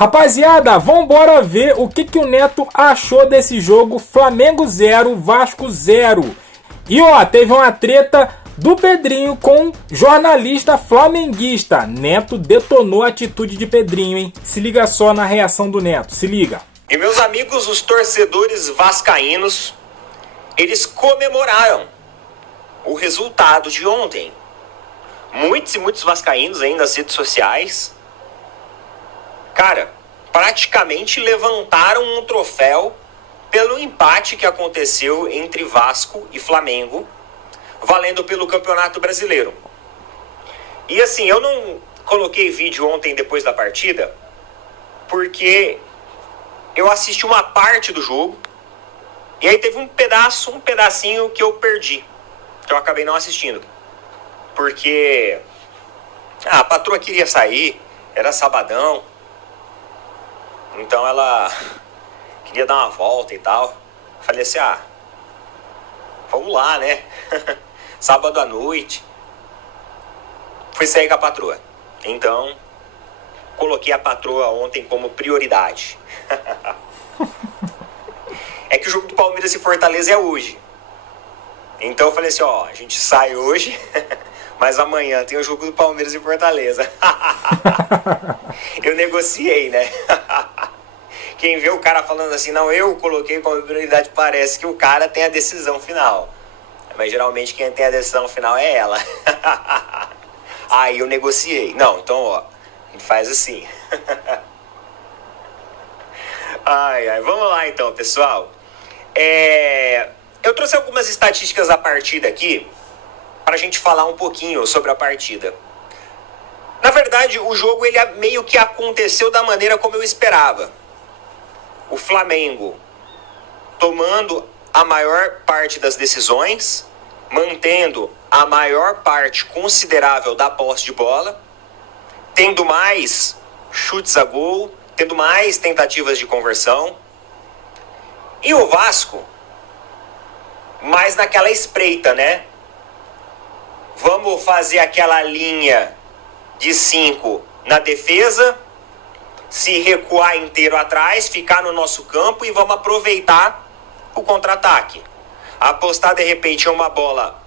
Rapaziada, vambora ver o que o Neto achou desse jogo. Flamengo 0, Vasco 0. E ó, teve uma treta do Pedrinho com jornalista flamenguista. Neto detonou a atitude de Pedrinho, hein? Se liga só na reação do Neto, se liga. E meus amigos, os torcedores vascaínos, eles comemoraram o resultado de ontem. Muitos e muitos vascaínos aí nas redes sociais, cara, praticamente levantaram um troféu pelo empate que aconteceu entre Vasco e Flamengo, valendo pelo Campeonato Brasileiro. E assim, eu não coloquei vídeo ontem depois da partida, porque eu assisti uma parte do jogo, e aí teve um pedacinho que eu perdi, que eu acabei não assistindo. Porque a patroa queria sair, era sabadão, então ela queria dar uma volta e tal. Falei assim, vamos lá, né? Sábado à noite. Fui sair com a patroa. Então, coloquei a patroa ontem como prioridade. É que o jogo do Palmeiras e Fortaleza é hoje. Então eu falei assim, a gente sai hoje, mas amanhã tem o jogo do Palmeiras e Fortaleza. Eu negociei, né? Quem vê o cara falando assim, não, eu coloquei como prioridade, parece que o cara tem a decisão final. Mas geralmente quem tem a decisão final é ela. Aí eu negociei. Não, então, a gente faz assim. Vamos lá então, pessoal. Eu trouxe algumas estatísticas da partida aqui para a gente falar um pouquinho sobre a partida. Na verdade, o jogo ele meio que aconteceu da maneira como eu esperava. O Flamengo tomando a maior parte das decisões, mantendo a maior parte considerável da posse de bola, tendo mais chutes a gol, tendo mais tentativas de conversão. E o Vasco, mais naquela espreita, né? Vamos fazer aquela linha de 5 na defesa, se recuar inteiro atrás, ficar no nosso campo e vamos aproveitar o contra-ataque. Apostar de repente em uma bola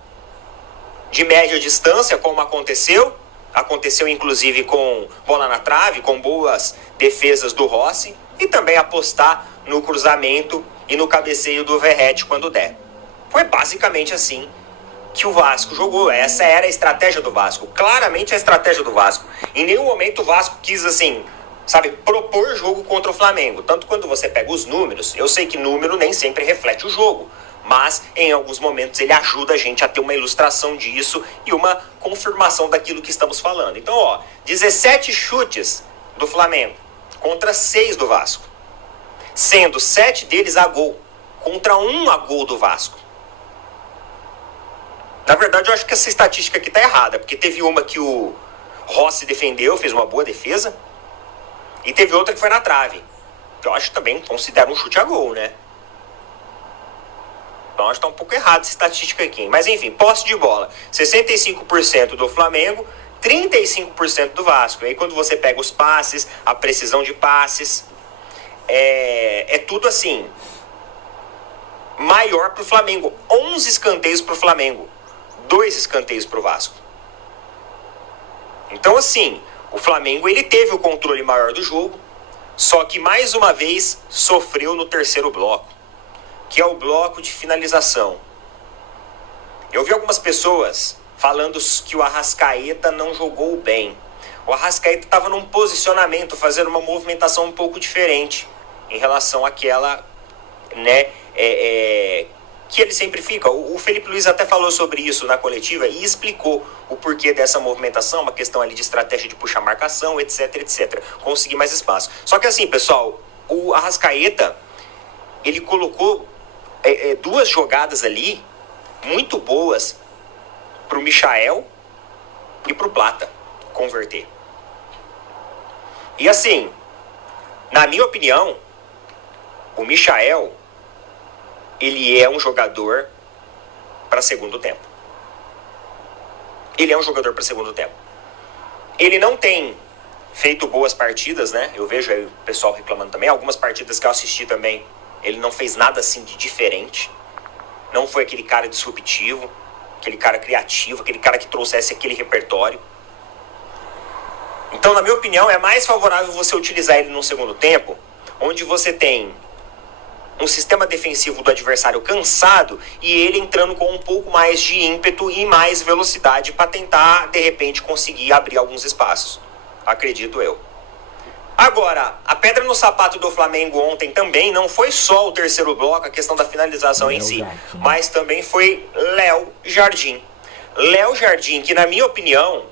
de média distância, como aconteceu inclusive com bola na trave, com boas defesas do Rossi, e também apostar no cruzamento e no cabeceio do Verratti quando der. Foi basicamente assim que o Vasco jogou. Essa era a estratégia do Vasco. Claramente a estratégia do Vasco. Em nenhum momento o Vasco quis, assim, propor jogo contra o Flamengo. Tanto quando você pega os números, eu sei que número nem sempre reflete o jogo, mas em alguns momentos ele ajuda a gente a ter uma ilustração disso e uma confirmação daquilo que estamos falando. Então, 17 chutes do Flamengo contra 6 do Vasco, sendo 7 deles a gol, contra 1 a gol do Vasco. Na verdade, eu acho que essa estatística aqui tá errada, porque teve uma que o Rossi defendeu, fez uma boa defesa, e teve outra que foi na trave, que eu acho que também considera um chute a gol, né? Então acho que tá um pouco errado essa estatística aqui. Mas enfim, posse de bola, 65% do Flamengo, 35% do Vasco. E aí quando você pega os passes, a precisão de passes, é tudo assim, maior pro Flamengo. 11 escanteios pro Flamengo, 2 escanteios pro Vasco. Então assim, o Flamengo ele teve o controle maior do jogo, só que mais uma vez sofreu no terceiro bloco, que é o bloco de finalização. Eu vi algumas pessoas falando que o Arrascaeta não jogou bem. O Arrascaeta estava num posicionamento, fazendo uma movimentação um pouco diferente em relação àquela, né, que ele sempre fica. O Felipe Luiz até falou sobre isso na coletiva e explicou o porquê dessa movimentação, uma questão ali de estratégia de puxar marcação, etc, etc. Conseguir mais espaço. Só que assim, pessoal, o Arrascaeta, ele colocou 2 jogadas ali muito boas pro Michael e pro Plata converter. E assim, na minha opinião, o Michael, ele é um jogador para segundo tempo. Ele é um jogador para segundo tempo. Ele não tem feito boas partidas, né? Eu vejo aí o pessoal reclamando também. Algumas partidas que eu assisti também, ele não fez nada assim de diferente. Não foi aquele cara disruptivo, aquele cara criativo, aquele cara que trouxesse aquele repertório. Então, na minha opinião, é mais favorável você utilizar ele no segundo tempo, onde você tem um sistema defensivo do adversário cansado e ele entrando com um pouco mais de ímpeto e mais velocidade para tentar, de repente, conseguir abrir alguns espaços. Acredito eu. Agora, a pedra no sapato do Flamengo ontem também não foi só o terceiro bloco, a questão da finalização em si, mas também foi Léo Jardim. Léo Jardim, que na minha opinião,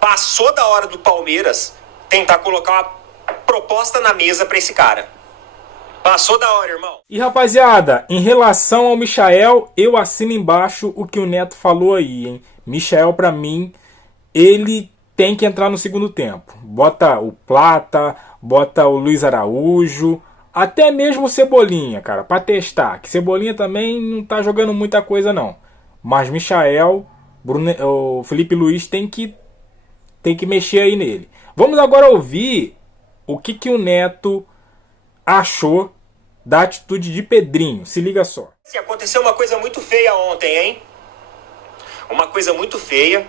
passou da hora do Palmeiras tentar colocar uma proposta na mesa para esse cara. Passou da hora, irmão. E rapaziada, em relação ao Michael, eu assino embaixo o que o Neto falou aí, hein? Michael, pra mim, ele tem que entrar no segundo tempo. Bota o Plata, bota o Luiz Araújo, até mesmo o Cebolinha, cara, pra testar. Que Cebolinha também não tá jogando muita coisa, não. Mas Michael, o Felipe Luiz tem que mexer aí nele. Vamos agora ouvir o que o Neto achou da atitude de Pedrinho. Se liga só. Aconteceu uma coisa muito feia ontem, hein? Uma coisa muito feia.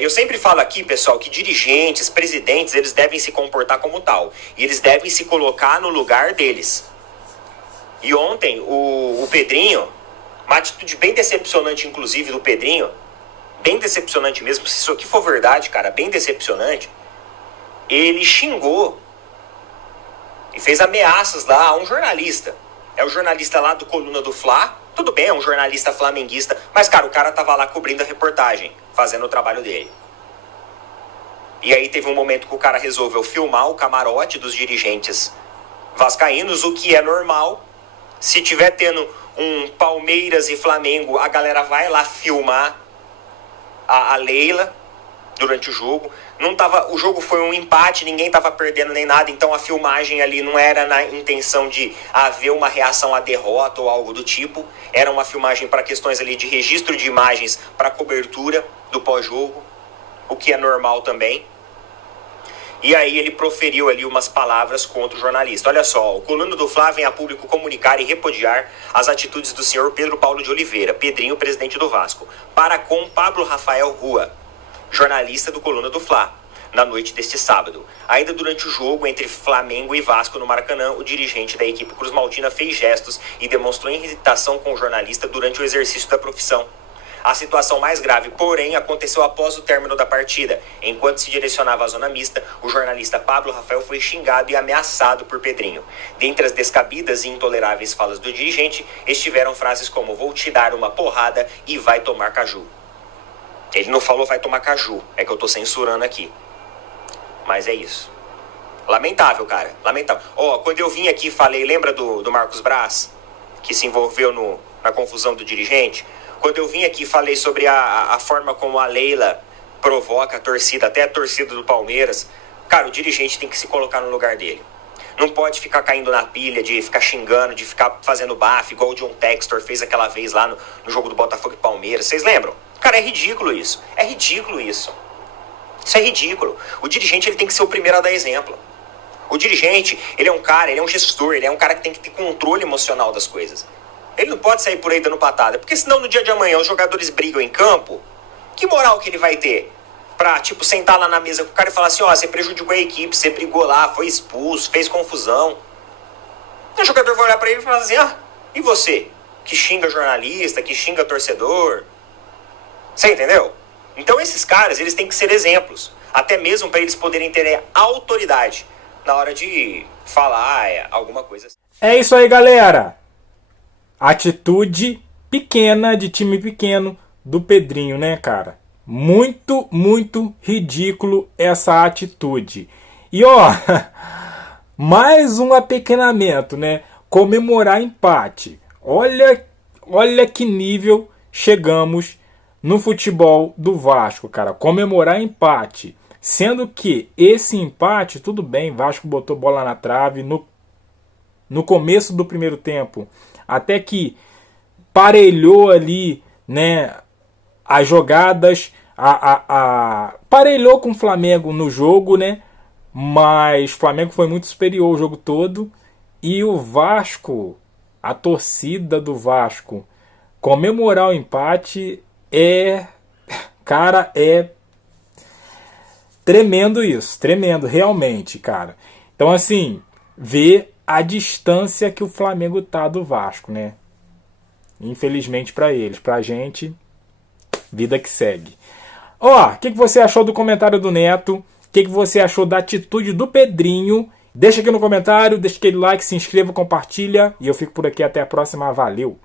Eu sempre falo aqui, pessoal, que dirigentes, presidentes, eles devem se comportar como tal. E eles devem se colocar no lugar deles. E ontem, o Pedrinho, uma atitude bem decepcionante, inclusive, do Pedrinho, bem decepcionante mesmo, se isso aqui for verdade, cara, bem decepcionante, ele xingou e fez ameaças lá a um jornalista. É o jornalista lá do Coluna do Fla. Tudo bem, é um jornalista flamenguista, mas, cara, o cara tava lá cobrindo a reportagem, fazendo o trabalho dele. E aí teve um momento que o cara resolveu filmar o camarote dos dirigentes vascaínos, o que é normal. Se tiver tendo um Palmeiras e Flamengo, a galera vai lá filmar a Leila durante o jogo. O jogo foi um empate, ninguém estava perdendo nem nada, então a filmagem ali não era na intenção de haver uma reação à derrota ou algo do tipo, era uma filmagem para questões ali de registro de imagens para cobertura do pós-jogo, o que é normal também. E aí ele proferiu ali umas palavras contra o jornalista. Olha só, o Coluna do Fla vem a público comunicar e repudiar as atitudes do senhor Pedro Paulo de Oliveira, Pedrinho, presidente do Vasco, para com Pablo Rafael Rua, jornalista do Coluna do Fla, na noite deste sábado. Ainda durante o jogo entre Flamengo e Vasco no Maracanã, o dirigente da equipe Cruz Maltina fez gestos e demonstrou irritação com o jornalista durante o exercício da profissão. A situação mais grave, porém, aconteceu após o término da partida. Enquanto se direcionava à zona mista, o jornalista Pablo Rafael foi xingado e ameaçado por Pedrinho. Dentre as descabidas e intoleráveis falas do dirigente, estiveram frases como "vou te dar uma porrada e vai tomar caju". Ele não falou "vai tomar caju", é que eu tô censurando aqui. Mas é isso. Lamentável, cara, lamentável. Quando eu vim aqui e falei, lembra do Marcos Braz, que se envolveu na confusão do dirigente? Quando eu vim aqui e falei sobre a forma como a Leila provoca a torcida, até a torcida do Palmeiras, cara, o dirigente tem que se colocar no lugar dele. Não pode ficar caindo na pilha de ficar xingando, de ficar fazendo bafo, igual o John Textor fez aquela vez lá no jogo do Botafogo e Palmeiras. Vocês lembram? Cara, é ridículo isso. É ridículo isso. Isso é ridículo. O dirigente, ele tem que ser o primeiro a dar exemplo. O dirigente, ele é um cara, ele é um gestor, ele é um cara que tem que ter controle emocional das coisas. Ele não pode sair por aí dando patada, porque senão no dia de amanhã os jogadores brigam em campo, que moral que ele vai ter? Pra, sentar lá na mesa com o cara e falar assim, você prejudicou a equipe, você brigou lá, foi expulso, fez confusão. O jogador vai olhar pra ele e falar assim, e você? Que xinga jornalista, que xinga torcedor. Você entendeu? Então esses caras, eles têm que ser exemplos, até mesmo para eles poderem ter autoridade na hora de falar alguma coisa. É isso aí, galera. Atitude pequena, de time pequeno, do Pedrinho, né, cara? Muito, muito ridículo essa atitude. E mais um apequenamento, né? Comemorar empate. Olha que nível chegamos no futebol do Vasco, cara. Comemorar empate. Sendo que esse empate, tudo bem, Vasco botou bola na trave no começo do primeiro tempo. Até que parelhou ali, né, as jogadas, parelhou com o Flamengo no jogo, né? Mas o Flamengo foi muito superior o jogo todo. E o Vasco, a torcida do Vasco, comemorar o empate cara, é tremendo isso. Tremendo, realmente, cara. Então, assim, ver a distância que o Flamengo tá do Vasco, né? Infelizmente pra eles. Pra gente, vida que segue. Ó, o que você achou do comentário do Neto? O que você achou da atitude do Pedrinho? Deixa aqui no comentário, deixa aquele like, se inscreva, compartilha. E eu fico por aqui, até a próxima. Valeu!